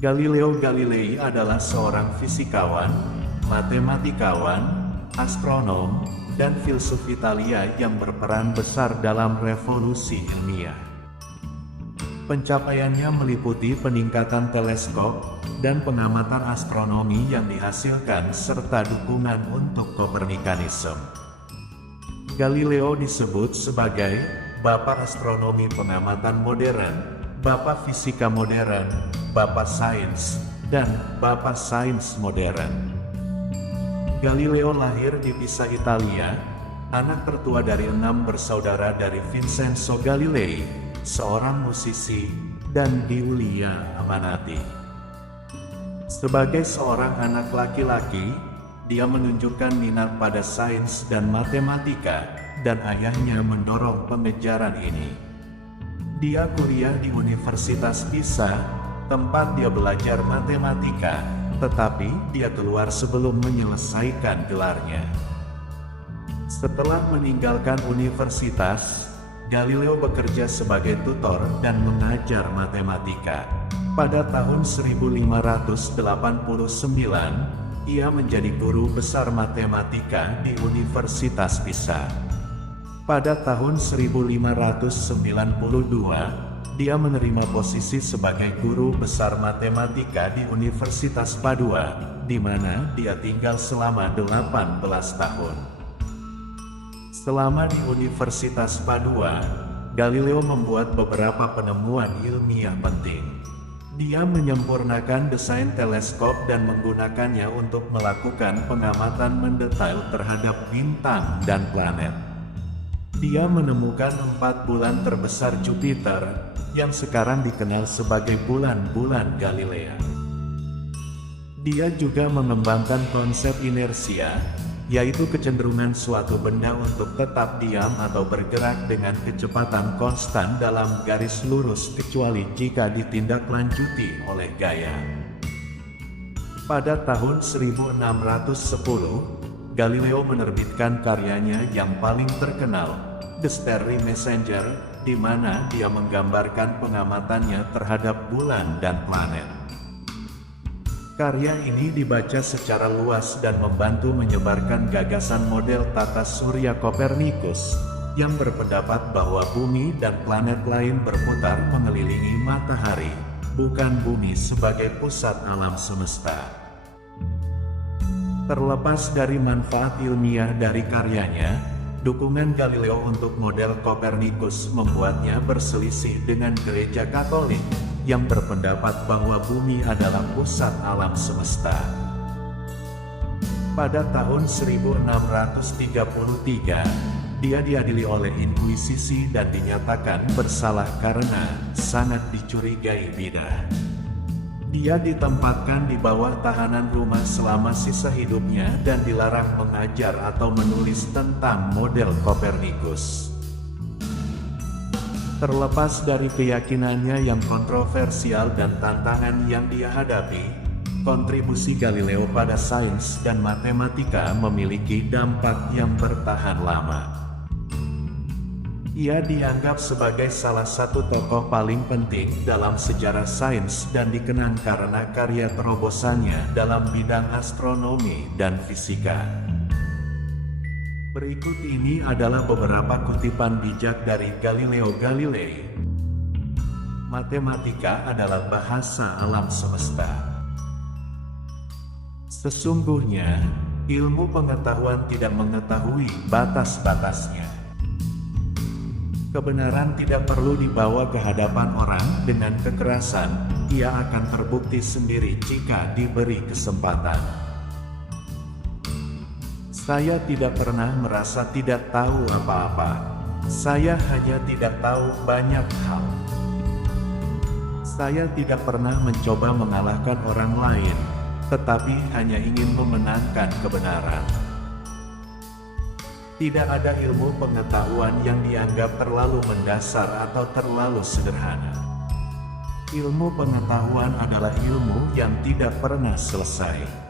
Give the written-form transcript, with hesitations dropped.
Galileo Galilei adalah seorang fisikawan, matematikawan, astronom, dan filsuf Italia yang berperan besar dalam revolusi ilmiah. Pencapaiannya meliputi peningkatan teleskop dan pengamatan astronomi yang dihasilkan serta dukungan untuk Kopernikanisme. Galileo disebut sebagai Bapak Astronomi Pengamatan Modern, Bapak Fisika Modern, Bapak Sains, dan Bapak Sains Modern. Galileo lahir di Pisa, Italia, anak tertua dari 6 bersaudara dari Vincenzo Galilei, seorang musisi, dan Giulia Amanati. Sebagai seorang anak laki-laki, dia menunjukkan minat pada sains dan matematika, dan ayahnya mendorong pengejaran ini. Dia kuliah di Universitas Pisa, tempat dia belajar matematika, tetapi dia keluar sebelum menyelesaikan gelarnya. Setelah meninggalkan universitas, Galileo bekerja sebagai tutor dan mengajar matematika. Pada tahun 1589, ia menjadi guru besar matematika di Universitas Pisa. Pada tahun 1592, dia menerima posisi sebagai guru besar matematika di Universitas Padua, di mana dia tinggal selama 18 tahun. Selama di Universitas Padua, Galileo membuat beberapa penemuan ilmiah penting. Dia menyempurnakan desain teleskop dan menggunakannya untuk melakukan pengamatan mendetail terhadap bintang dan planet. Dia menemukan 4 bulan terbesar Jupiter, yang sekarang dikenal sebagai bulan-bulan Galilea. Dia juga mengembangkan konsep inersia, yaitu kecenderungan suatu benda untuk tetap diam atau bergerak dengan kecepatan konstan dalam garis lurus kecuali jika ditindaklanjuti oleh gaya. Pada tahun 1610, Galileo menerbitkan karyanya yang paling terkenal, The Starry Messenger, di mana dia menggambarkan pengamatannya terhadap bulan dan planet. Karya ini dibaca secara luas dan membantu menyebarkan gagasan model tata surya Kopernikus, yang berpendapat bahwa bumi dan planet lain berputar mengelilingi matahari, bukan bumi sebagai pusat alam semesta. Terlepas dari manfaat ilmiah dari karyanya, dukungan Galileo untuk model Kopernikus membuatnya berselisih dengan Gereja Katolik, yang berpendapat bahwa bumi adalah pusat alam semesta. Pada tahun 1633, dia diadili oleh Inkuisisi dan dinyatakan bersalah karena sangat dicurigai bidah. Dia ditempatkan di bawah tahanan rumah selama sisa hidupnya dan dilarang mengajar atau menulis tentang model Kopernikus. Terlepas dari keyakinannya yang kontroversial dan tantangan yang dia hadapi, kontribusi Galileo pada sains dan matematika memiliki dampak yang bertahan lama. Ia dianggap sebagai salah satu tokoh paling penting dalam sejarah sains dan dikenang karena karya terobosannya dalam bidang astronomi dan fisika. Berikut ini adalah beberapa kutipan bijak dari Galileo Galilei. Matematika adalah bahasa alam semesta. Sesungguhnya, ilmu pengetahuan tidak mengetahui batas-batasnya. Kebenaran tidak perlu dibawa ke hadapan orang dengan kekerasan, ia akan terbukti sendiri jika diberi kesempatan. Saya tidak pernah merasa tidak tahu apa-apa. Saya hanya tidak tahu banyak hal. Saya tidak pernah mencoba mengalahkan orang lain, tetapi hanya ingin memenangkan kebenaran. Tidak ada ilmu pengetahuan yang dianggap terlalu mendasar atau terlalu sederhana. Ilmu pengetahuan adalah ilmu yang tidak pernah selesai.